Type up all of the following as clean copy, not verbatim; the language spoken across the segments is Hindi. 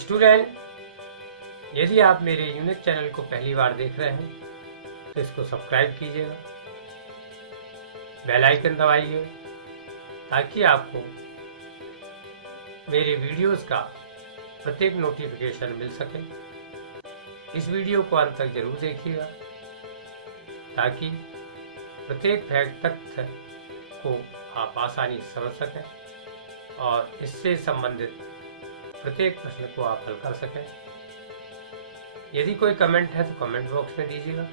स्टूडेंट, यदि आप मेरे यूनिक चैनल को पहली बार देख रहे हैं तो इसको सब्सक्राइब कीजिएगा, बेल आइकन दबाइए ताकि आपको मेरे वीडियोस का प्रत्येक नोटिफिकेशन मिल सके। इस वीडियो को अंत तक जरूर देखिएगा ताकि प्रत्येक फैक्ट तथ्य को आप आसानी से समझ सकें और इससे संबंधित प्रत्येक प्रश्न को आप हल कर सकें। यदि कोई कमेंट है तो कमेंट बॉक्स में दीजिएगा,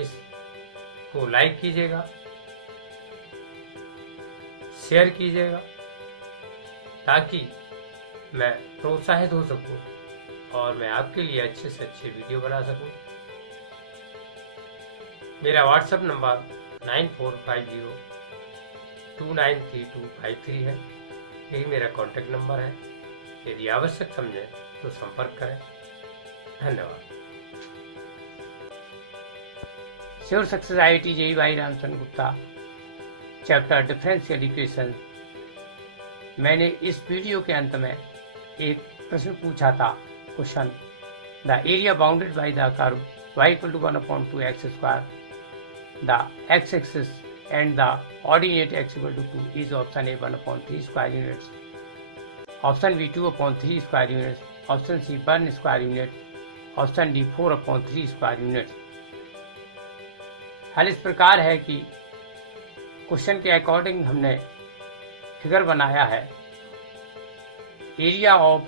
इसको लाइक कीजिएगा, शेयर कीजिएगा ताकि मैं प्रोत्साहित हो सकूं और मैं आपके लिए अच्छे से अच्छे वीडियो बना सकूं। मेरा व्हाट्सएप नंबर 9450293253 है। यही मेरा कॉन्टेक्ट नंबर है। यदि आवश्यक समझें तो संपर्क करें। धन्यवाद। श्योर सक्सेस IIT JEE भाई Ramchandra Gupta, chapter differential equation. मैंने इस वीडियो के अंत में एक प्रश्न पूछा था। Question: the area bounded by the curve y = 1/2x², the x-axis and the ordinate x = 2 is option A 1/3 square units, option B 2/3 square units, option C 1 square unit, option D 4/3 square units। हल इस प्रकार है कि क्वेश्चन के अकॉर्डिंग हमने फिगर बनाया है। Area of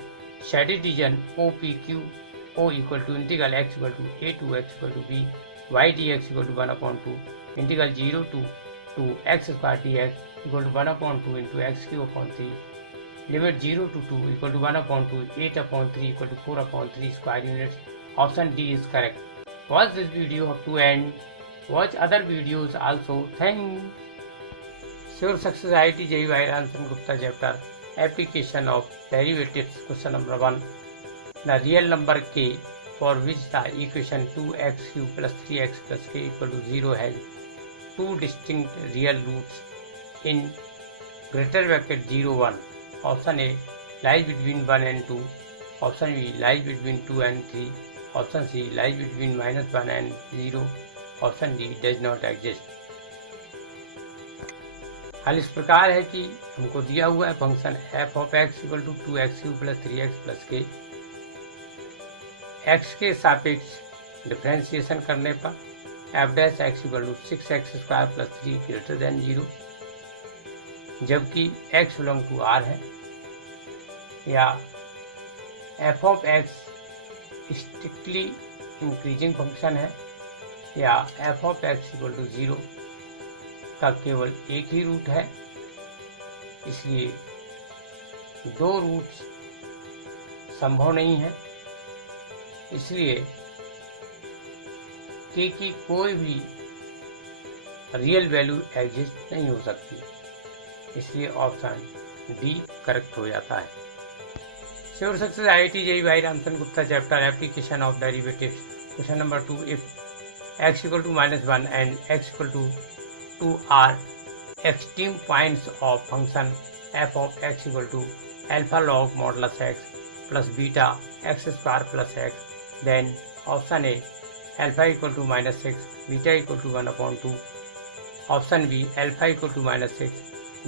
shaded region OPQ O = integral x = a to x = b y dx = 1/2 integral 0 to x² dx = 1/2 into x³ limit 0 to 2 = 1/2 8/3 = 4/3 square units। Option D is correct. Watch this video up to end. Watch other videos also. Thanks. Sure Success IIT JEE by Ramchandra Gupta chapter Application of Derivatives. Question number 1. The real number k for which the equation 2x³ + 3x + k = 0 has two distinct real roots in greater bracket 0, 1. Option A lies between 1 and 2. Option B lies between 2 and 3. Option C lies between -1 and 0. Option D does not exist. हल इस प्रकार है कि हमको दिया हुआ है function f of x = 2x³ + 3x + k। x के सापेक्ष डिफरेंशिएशन करने पर f' = 6x² + 3 > 0, जबकि x belong to R है, या f of x strictly increasing function है, या f of x = 0 का केवल एक ही रूट है। इसलिए दो रूट्स संभव नहीं है। इसलिए k की कोई भी रियल वैल्यू एग्जिस्ट नहीं हो सकती। इसलिए ऑप्शन डी करेक्ट हो जाता है। Sure success IIT JEE by Ramchandra Gupta chapter application of derivatives. Question number 2. If x = -1 and x = 2 are extreme points of function f of x = alpha log modulus x plus beta x² plus x, then option A alpha = -6 beta = 1/2, option B alpha = -6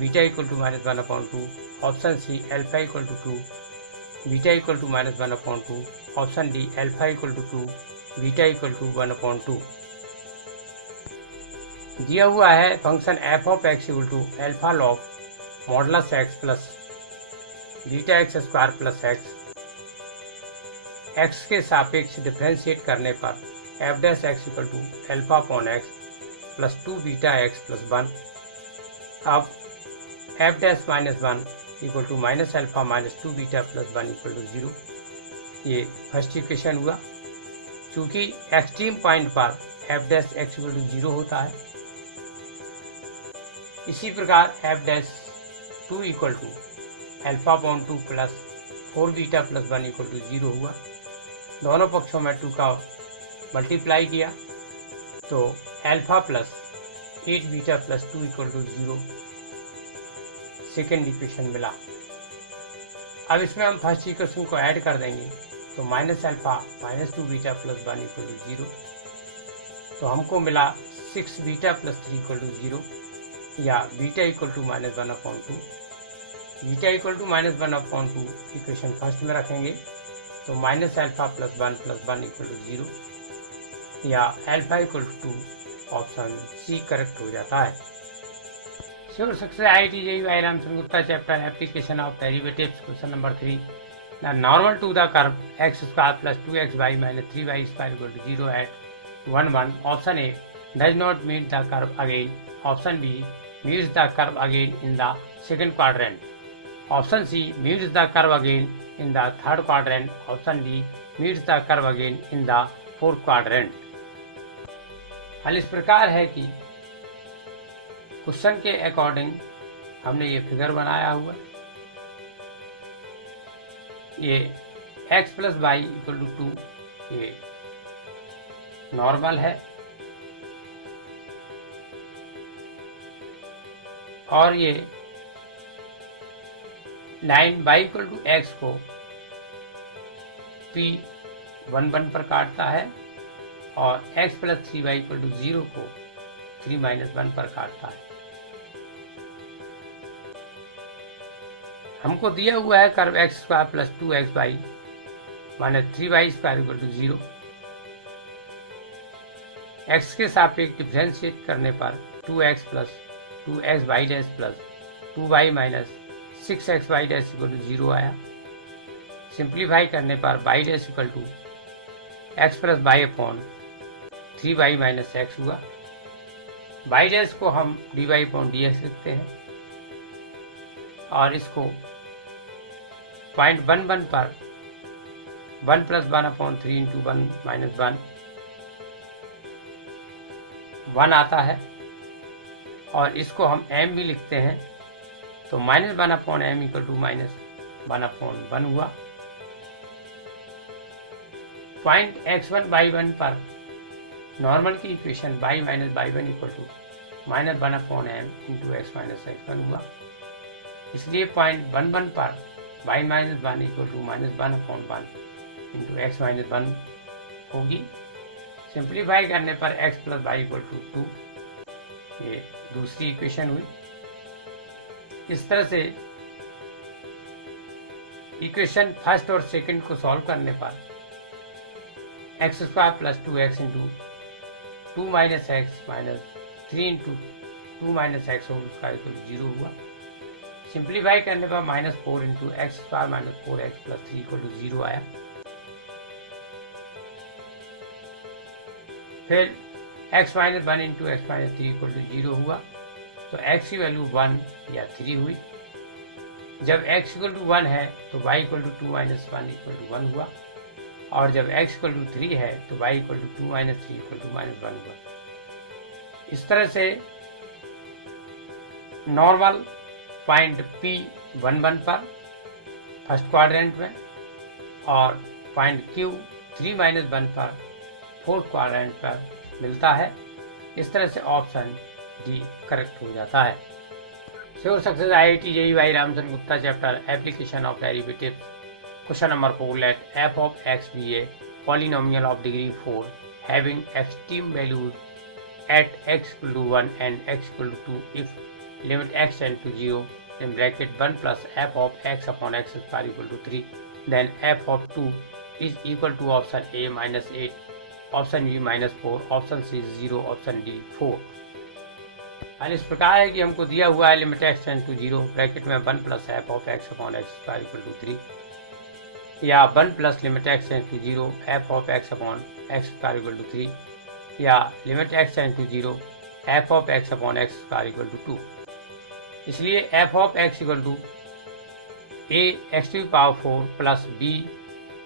beta = -1/2, option C alpha = 2 beta = -1/2, option D alpha = 2 beta = 1/2। दिया हुआ है function f of x = alpha log modulus x plus beta x² plus x। x के सापेक्ष डिफरेंशिएट करने पर f' = α/x plus 2 beta x plus 1। अब f' - 1 = -α - 2 beta plus 1 = 0। ये फर्स्ट इक्वेशन हुआ। चूंकि एक्सट्रीम पॉइंट पर f' = 0 होता है, इसी प्रकार f'2 = α/2 plus 4 beta plus 1 = 0 हुआ। दोनों पक्षों में 2 का मल्टीप्लाई किया तो alpha plus 8 beta plus 2 = 0 second equation मिला। अब इसमें हम फर्स्ट इक्वेशन को ऐड कर देंगे, तो minus alpha minus 2 beta plus 1 equal to 0। तो हमको मिला 6 बीटा प्लस 3 इक्वल टू 0, या beta equal to -1/2। Beta equal to -1/2 equation first में रखेंगे, तो minus alpha plus 1 equal to 0, या alpha equal to 2, option C correct हो जाता है। Sure success IIT JEE Ramcharan Gupta chapter application of derivatives question number 3. The normal to the curve x square plus 2xy minus 3y square equal to 0 at 1 1. Option A does not meet the curve again. Option B meets the curve again in the second quadrant. Option C meets the curve again in the third quadrant. Option D meets the curve again in the fourth quadrant. हल इस प्रकार है कि क्वेश्चन के अकॉर्डिंग हमने ये फिगर बनाया हुआ, ये x plus Y equal to 2 ये नॉर्मल है, और ये line y equal to X को p 1 1 पर काटता है, और x plus 3y equal to 0 को 3 - 1 पर काटता है। हमको दिया हुआ है curve X square plus 2xy minus 3y square equal to 0। x के सापेक्ष डिफरेंशिएट करने पर 2x plus 2xy dash plus 2y minus 6xy dash equal to 0 आया। सिंप्लीफाई करने पर y dash equal to x plus y upon 3y minus x हुआ। y डैश को हम dy अपॉन dx लिखते हैं, और इसको पॉइंट 1 1 पर 1 प्लस 1 अपॉन 3 इंटू 1 माइनस 1 आता है, और इसको हम m भी लिखते हैं, तो -1 upon m equal to -1 upon 1 हुआ। पॉइंट x1 y1 पर नॉर्मल की equation y minus y1 equal to -1 upon m into x minus x1 हुआ। इसलिए पॉइंट 1 1 पर y minus 1 equal to -1 upon 1 into x minus 1 होगी। सिंप्लीफाई करने पर x plus Y equal to 2, ये दूसरी इक्वेशन हुई। इस तरह से इक्वेशन फर्स्ट और सेकंड को सॉल्व करने पर X square plus 2x into 2 minus X minus 3 into 2 minus X whole square equal to 0 हुआ। सिंप्लीफाई करने पर -4 into X square minus 4x plus 3 equal to 0 आया। फिर x minus 1 into X minus 3 equal to 0 हुआ, तो x की वैल्यू 1 या 3 हुई। जब x इक्वल टू 1 है तो y equal to 2 minus 1 equal to 1 हुआ, और जब x इक्वल टू 3 है तो y equal to 2 minus 3 equal to -1 हुआ। इस तरह से नॉर्मल पॉइंट P 1 1 पर फर्स्ट क्वाड्रेंट में, और पॉइंट Q 3 - 1 पर फोर्थ क्वाड्रेंट पर मिलता है। इस तरह से ऑप्शन डी करेक्ट हो जाता है। Sure success IIT JEE Ramchandra Gupta chapter application of derivative question number 4 let f of x be a polynomial of degree 4 having extreme values at x equal to 1 and x equal to 2 if limit x tend to 0 in bracket 1 plus f of x upon x square equal to 3, then f of 2 is equal to option A minus 8, option B minus 4, option C 0, option D 4। हल इस प्रकार है कि हमको दिया हुआ है limit x tend to 0 bracket में 1 plus f of x upon x square equal to 3, या 1 plus limit x tend to 0 f of x upon x square equal to 3, या limit x tend to 0 f of x upon x square equal to 2। इसलिए f of x equal to a x की power 4 plus b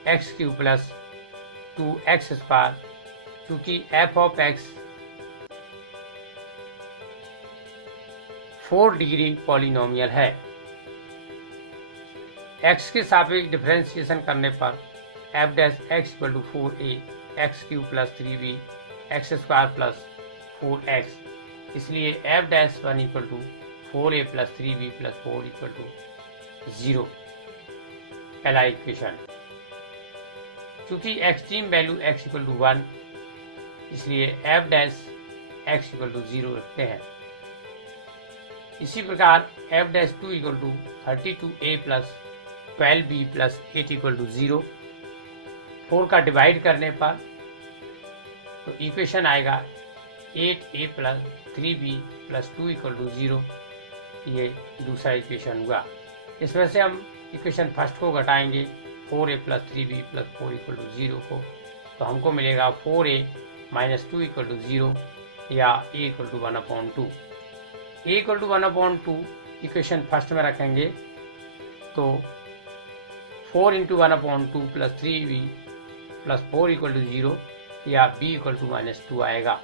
x cube plus 2x square, क्योंकि f of x 4 degree polynomial है। x के सापेक्ष डिफरेंशिएशन करने पर f dash x equal to 4a x cube plus 3b x square plus 4x, इसलिए f dash 1 equal to 4a plus 3b plus 4 equal to 0। पहला इक्वेशन। चूंकि extreme value x equal to 1, इसलिए f dash x equal to 0 रखते हैं। इसी प्रकार f dash 2 equal to 32a plus 12b plus 8 equal to 0। 4 का डिवाइड करने पर तो इक्वेशन आएगा 8a plus 3b plus 2 equal to 0। ये दूसरा इक्वेशन हुआ। इसमें से हम इक्वेशन फर्स्ट को घटाएंगे 4a plus 3b plus 4 equal to 0 को, तो हमको मिलेगा 4a माइनस 2 इक्वल टू 0 या a equal to 1/2। a equal to 1/2 equation first में रखेंगे तो 4 into 1/2 plus 3b plus 4 equal to 0 या b इक्वल टू -2 आएगा।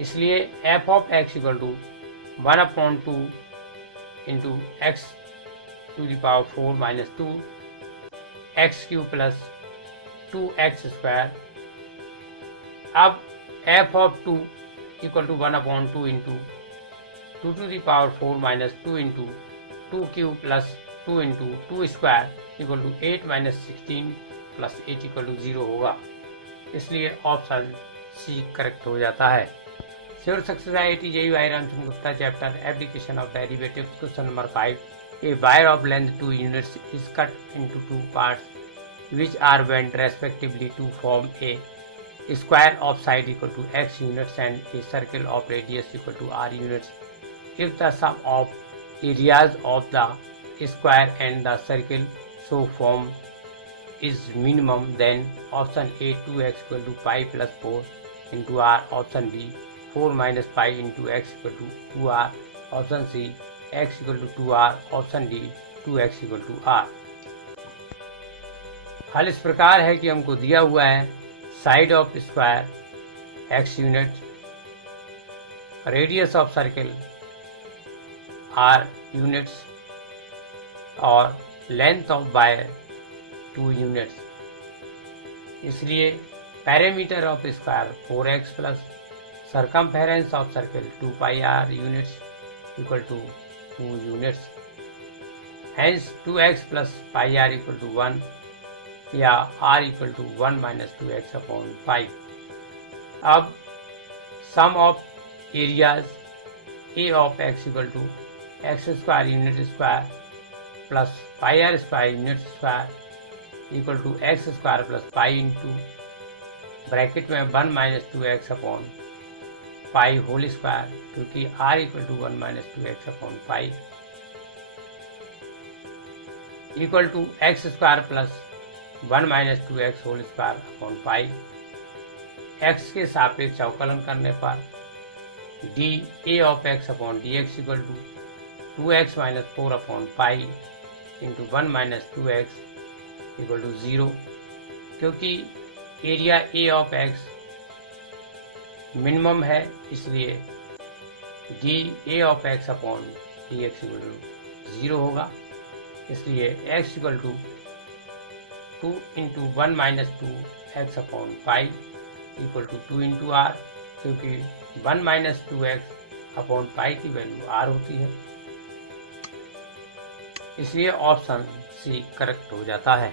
इसलिए f of x equal to 1/2 into x to the power 4 minus 2 x cube plus 2x square. अब f of 2 equal to 1/2 into 2 to the power 4 minus 2 into 2 cube plus 2 into 2 square equal to 8 minus 16 plus 8 equal to 0 होगा। इसलिए ऑप्शन सी करेक्ट हो जाता है। Sure success IIT JEE by Ramchandra Gupta chapter application of derivatives question number 5. A wire of length 2 units is cut into 2 parts which are bent respectively to form a square of side equal to x units and a circle of radius equal to r units. If the sum of areas of the square and the circle so formed is minimum, then option A 2x equal to pi plus 4 into r, option B 4 minus pi into x equal to 2r, option C x equal to 2r, option D 2x equal to r। हल इस प्रकार है कि हमको दिया हुआ है side of square x unit, radius of circle r units और लेंथ ऑफ वायर 2 यूनिट्स। इसलिए parameter of square 4x plus circumference of circle 2 pi r units equal to 2 units. Hence 2x plus pi r equal to 1 या r equal to 1 minus 2x upon 5. अब sum of areas A of x equal to x square unit square plus pi r square unit square equal to x square plus pi into bracket में 1 minus 2x upon pi whole square, क्योंकि r equal to 1 minus 2x upon pi equal to x square plus 1 minus 2x whole square upon pi. x के सापेक्ष अवकलन करने पर d a of x upon d x equal to 2x minus 4 upon pi into 1 minus 2x equal to 0। क्योंकि area a of x minimum है, इसलिए D a of x upon d x equal to 0 होगा। इसलिए x equal to 2 into 1 minus 2x upon pi equal to 2 into r, क्योंकि 1 माइनस 2x अपॉन पाई की वैल्यू r होती है। इसलिए ऑप्शन सी करेक्ट हो जाता है।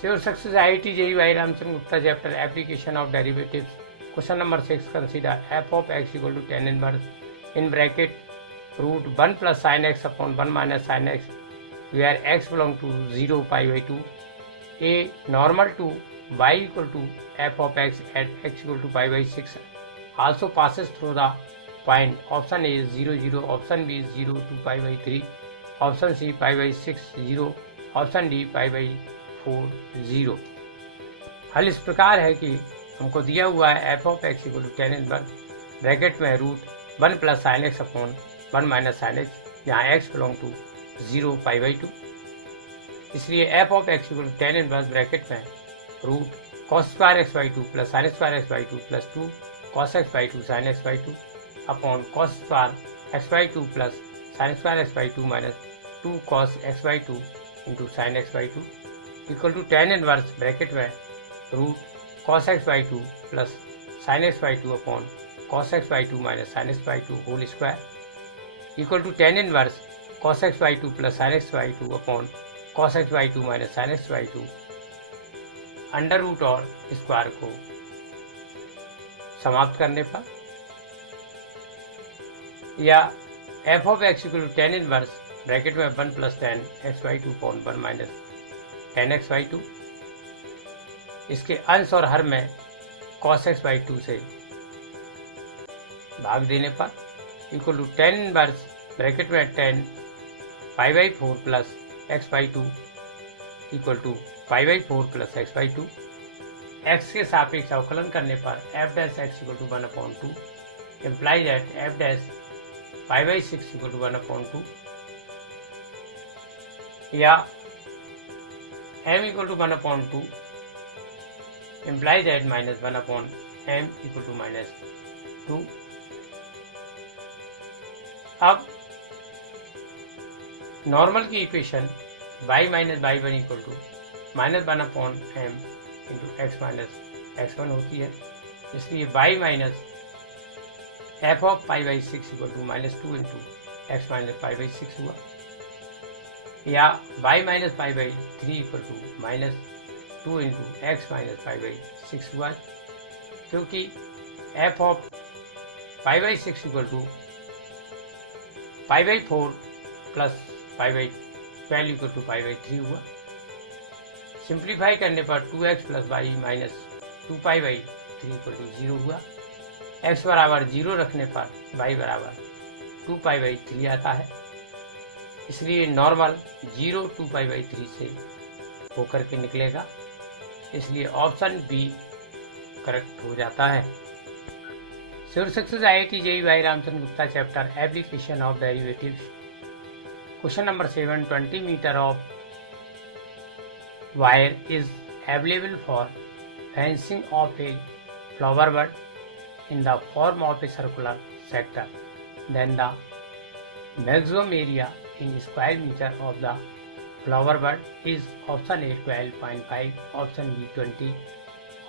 Sure success IIT JEE by Ramchandra Gupta chapter application of derivatives question number 6. Consider f of x equal to tan inverse in bracket root 1 plus sin x upon 1 minus sin x where x belong to 0 pi by 2. A normal to y equal to f of x at x equal to pi by 6 also passes through the point. Option A is 0 0, option B is 0 to pi by 3, option C pi by 6 0, option D pi by 4 0। हल इस प्रकार है कि हमको दिया हुआ है f of x equal to tan inverse bracket में root 1 plus sine x upon 1 minus sine x, जहाँ x belong to 0 pi by 2। इसलिए f of x equal to tan inverse bracket में root cos square x by 2 plus sine square x by 2 plus 2 cos x by 2 sine x by 2 upon cos square x by 2 plus sine square x by 2 minus 2 cos x by 2 into sine x by 2 equal to tan inverse bracket में root cos x by 2 plus sin x by 2 upon cos x by 2 minus sin x by 2 whole square equal to tan inverse cos x by 2 plus sin x by 2 upon cos x by 2 minus sin x by 2 under root और स्क्वायर को समाप्त करने पर, या f of x equal to tan inverse bracket में 1 plus tan x by 2 point 1 minus tan x by 2, इसके अंश और हर में cos x बाई 2 से भाग देने पर equal to tan inverse bracket में tan pi by 4 plus x by 2 equal to pi by 4 plus x by 2, x के सापेक्ष अवकलन करने पर f dash x equal to 1/2 imply that f dash pi by 6 equal to 1/2, या m equal to 1/2 imply that minus 1/m equal to -2। अब नॉर्मल की equation y minus y one equal to -1/m into x minus x1 होती है, इसलिए y minus f of pi by 6 equal to -2 into x minus pi by 6 हुआ, या y minus pi by 3 equal to -2 into x minus pi by 6 हुआ, क्योंकि f of pi by 6 equal to pi by 4 plus pi by 12 equal to pi by 3 हुआ। सिंप्लीफाई करने पर 2x plus y minus 2 pi by 3 equal to 0 हुआ। x बराबर 0 रखने पर y बराबर 2 पाई बाई 3 आता है, इसलिए नॉर्मल 0 2 पाई बाई 3 से होकर के निकलेगा, इसलिए ऑप्शन बी करेक्ट हो जाता है। Sure success IIT JEE by Ramchandra Gupta chapter application of derivatives. Question number 7, 20 metre of wire is available for fencing of a flower bed in the form of a circular sector. Then the maximum area in square meter of the flower bed is option A 12.5, option B 20,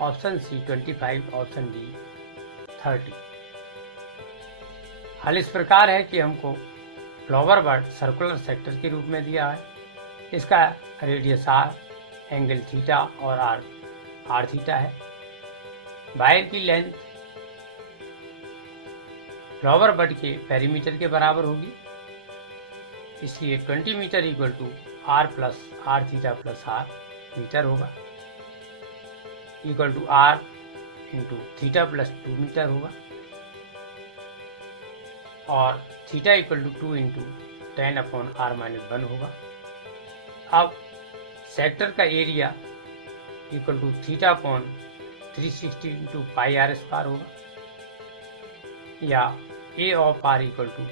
option C 25, option D 30। हल इस प्रकार है कि हमको फ्लावर बर्ड सर्कुलर सेक्टर के रूप में दिया है, इसका रेडियस r, एंगल थीटा और आर थीटा है। वायर की लेंथ फ्लावर बर्ड के पेरीमीटर के बराबर होगी, इसलिए 20 मीटर इक्वल टू r प्लस R theta plus R metre होगा, equal to r into theta plus 2 metre होगा, और theta equal to 2 into 10/r-1 होगा। अब सेक्टर का area equal to theta upon 360 into pi R square होगा, या A of R equal to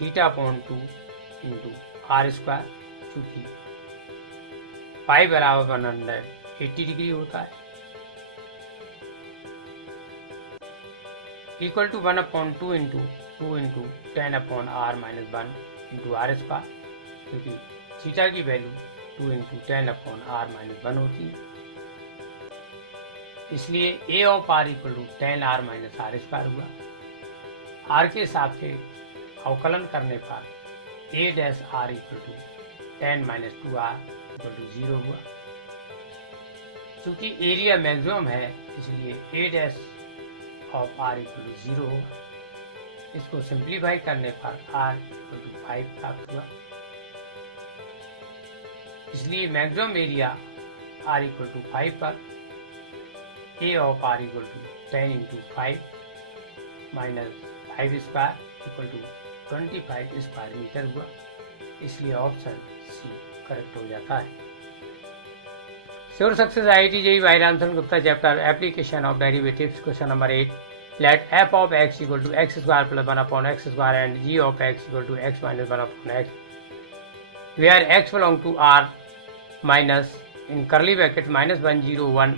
theta upon 2 into R square, चूँकि पाई बराबर 180 डिग्री होता है, equal to 1/2 into 2 into 10/r-1 into R square, क्योंकि थीटा की वैल्यू 2 इंटू 10/r-1 होती है, इसलिए A of R equal to 10r minus R square हुआ। आर के हिसाब से अवकलन करने पर A dash R equal to 10 minus 2r equal to 0 हुआ। चूंकि एरिया मैक्सिमम है, इसलिए A dash of R equal to 0 होगा। इसको सिंप्लीफाई करने पर r इक्वल टू 5 प्राप्त हुआ, इसलिए maximum area r equal to 5 पर a of r equal to 10 into 5 minus 5 square equal to 25 square metre हुआ, इसलिए ऑप्शन सी करेक्ट हो जाता है। Sure success IIT JEE by Ramchandra Gupta chapter application of derivatives. Question number 8, let f of x equal to x square plus 1/x square and g of x equal to x minus 1/x, where x belong to r minus in curly bracket -1 0 1,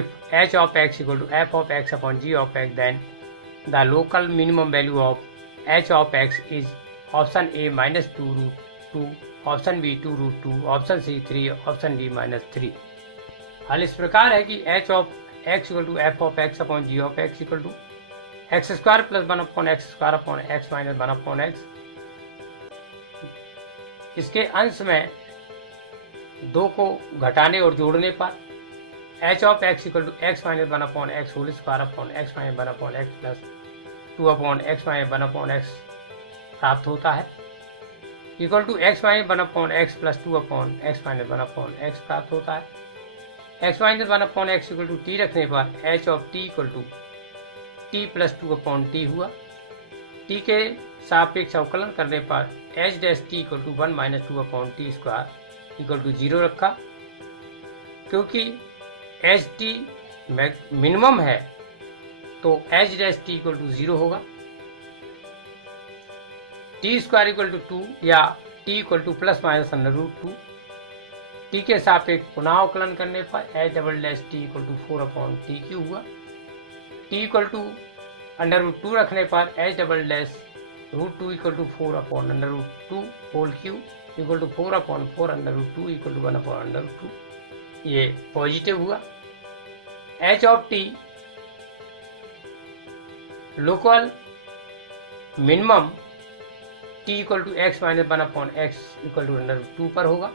if h of x equal to f of x upon g of x, then the local minimum value of h of x is option A -2 root 2, option B 2 root 2, option C 3, option D -3। हल इस प्रकार है कि h of x equal to f of x upon g of x equal to x square plus 1/x square upon x minus 1/x, इसके अंश में दो को घटाने और जोड़ने पर h of x equal to x minus 1/x whole square upon x minus 1/x plus 2/x minus 1/x प्राप्त होता है, equal to x minus 1/x plus 2/x minus 1/x प्राप्त होता है। X minus 1/x equal to t रखने पर h of t equal to t plus 2/t हुआ। टी के सापेक्ष अवकलन करने पर h dash t equal to 1 minus 2/t square equal to 0 रखा। क्योंकि एच टी मिनिमम है तो h dash t equal to 0 होगा। टी स्क्वायर इक्वल टू 2 या t equal to plus minus √2। T के सापेक्ष पुनः अवकलन करने पर h double dash t equal to 4/t cube हुआ। टी इक्वल टू √2 रखने पर h double dash √2 equal to 4/√2 whole cube equal to 4/4 √2 equal to 1/√2, ये पॉजिटिव हुआ। H of t local minimum t equal to x minus 1/x equal to √2 पर होगा।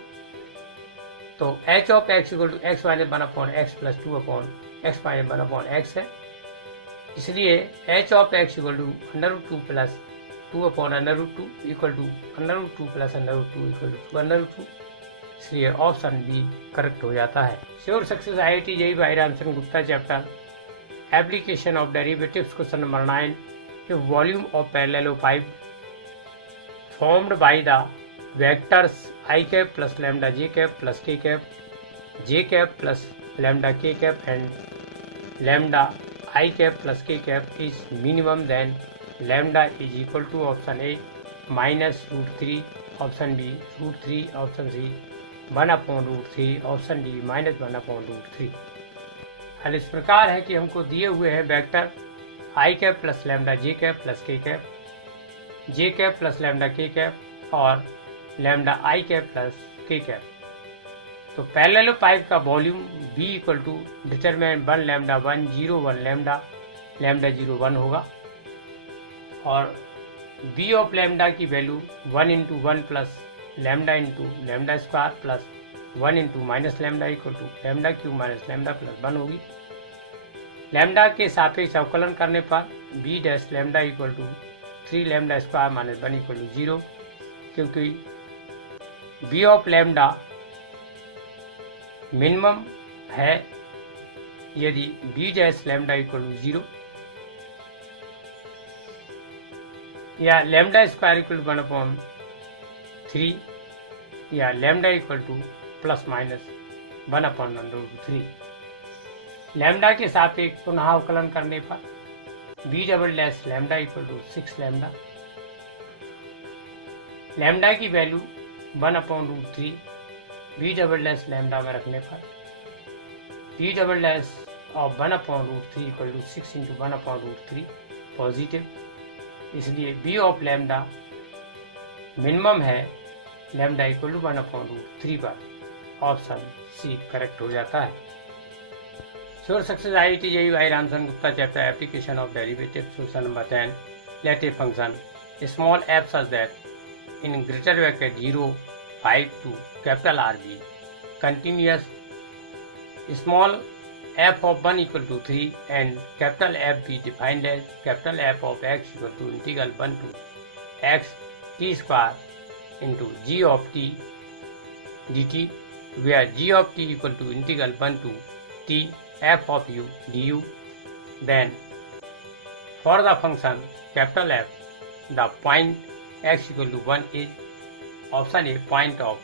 तो h of x equal to x minus 1/x plus 2/x minus 1/x है, इसलिए h of x equal to √2 plus 2/√2 equal to √2 plus √2 equal to 2/√2, इसलिए ऑप्शन बी करेक्ट हो जाता है। Sure success IIT JEE by Ramchandra Gupta chapter application of derivatives question number 9। If volume of parallelepiped formed by the vectors I cap plus lambda j cap plus k cap, j cap plus lambda k cap and lambda I cap plus k cap is minimum, then lambda is equal to option A minus √3, option B √3, option C 1/√3, option D minus 1/√3। हल इस प्रकार है कि हमको दिए हुए हैं vector i cap plus lambda j cap plus k cap, j cap plus lambda k cap और lambda i cap plus k cap. तो पैरेललोपाइप का volume b equal to determinant 1 lambda 1 0 1 lambda lambda 0 1 होगा और बी ऑफ लैम्डा की value 1 × 1 plus lambda into lambda square plus 1 × minus lambda equal to lambda cube minus lambda plus 1 होगी। लैम्डा के सापेक्ष अवकलन करने पर b dash lambda equal to 3 lambda square minus 1 equal to 0, क्योंकि बी ऑफ लैम्डा मिनिमम है यदि b dash lambda equal to 0 या लैम्डा स्क्वायर इक्वल टू 1/3 या lambda equal to plus minus 1/√3। Lambda के सापेक्ष पुनः अवकलन करने पर b double dash lambda equal to 6 lambda, lambda की value 1/√3 b double dash lambda में रखने पर b double dash of 1/√3 equal to 6 × 1/√3 positive, इसलिए बी ऑफ लैम्डा मिनिमम है लैम्डा इक्वल टू 1/√3 पर, ऑप्शन सी करेक्ट हो जाता है। Sure success IIT JEE by Ramchandra Gupta chapter application of derivative question number 10। Let a function small f such that in greater bracket 0 5 to capital R be continuous small f of 1 equal to 3 and capital F be defined as capital F of x equal to integral 1 to x t square into g of t dt, where g of t equal to integral 1 to t f of u du. Then for the function capital F, the point x equal to 1 is option A point of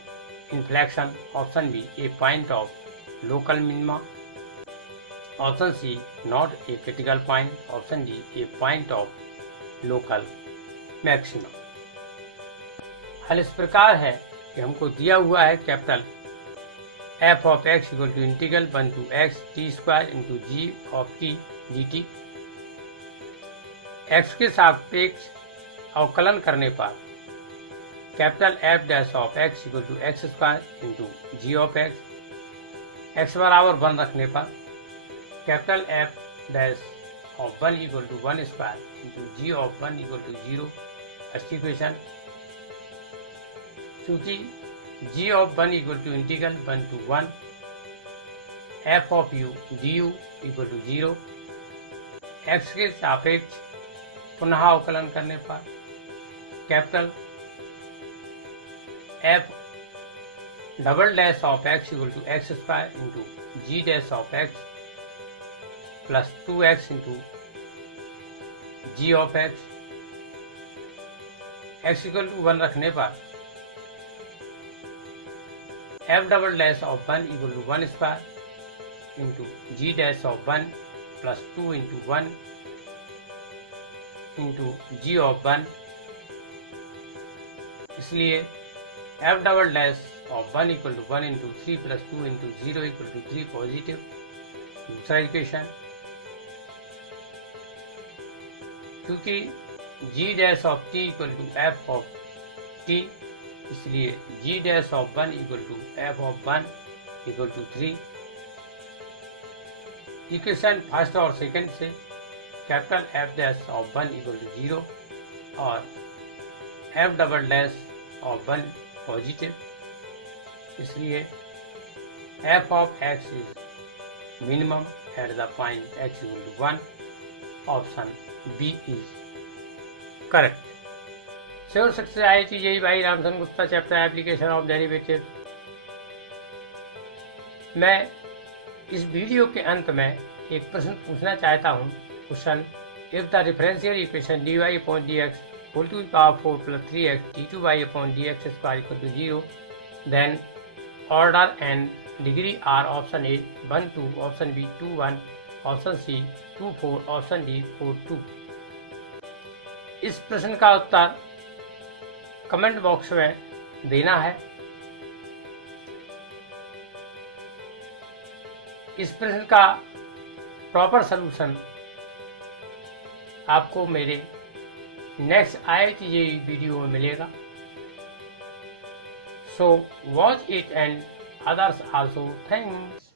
inflection, option B a point of local minima, option C not a critical point, option D a point of local maximum। हल इस प्रकार है कि हमको दिया हुआ है capital f of x equal to integral 1 to x t square into g of t d t. x के सापेक्ष अवकलन करने पर capital f dash of x equal to x square into g of x बराबर 1 रखने पर capital f dash of 1 equal to 1 square into g of 1 equal to 0। First equation, चूंकि g of 1 equal to integral 1 to 1 f of u du equal to 0, x के सापेक्ष पुनः अवकलन करने पर capital f double dash of x equal to x square into g dash of x plus 2x into g of x equal to 1 रखने पर f double dash of 1 equal to 1 square into g dash of 1 plus 2 into 1 into g of 1, इसलिए f double dash of 1 equal to 1 into 3 plus 2 into 0 equal to 3 positive. दूसरा इक्वेशन, क्योंकि g dash of t equal to f of t, इसलिए g dash of 1 equal to f of 1 equal to 3। Equation first और सेकंड से capital f dash of 1 equal to 0 और f double dash of 1 positive, इसलिए f of x is minimum at the point x equal to 1। Option B is correct. Sure success IIT JEE भाई Ramchandra Gupta, chapter application of derivative. मैं इस वीडियो के अंत में एक प्रश्न पूछना चाहता हूँ। Question, if the differential equation dy upon dx whole to the power 4 plus 3x d2y upon dx square equal to 0, then order and degree are option A 1 2, option B 2 1, option C 2 4, option D 4 2। इस प्रश्न का उत्तर कमेंट बॉक्स में देना है। इस प्रश्न का प्रॉपर सलूशन आपको मेरे नेक्स्ट IIT JEE वीडियो में मिलेगा। So watch it and others also. Thanks.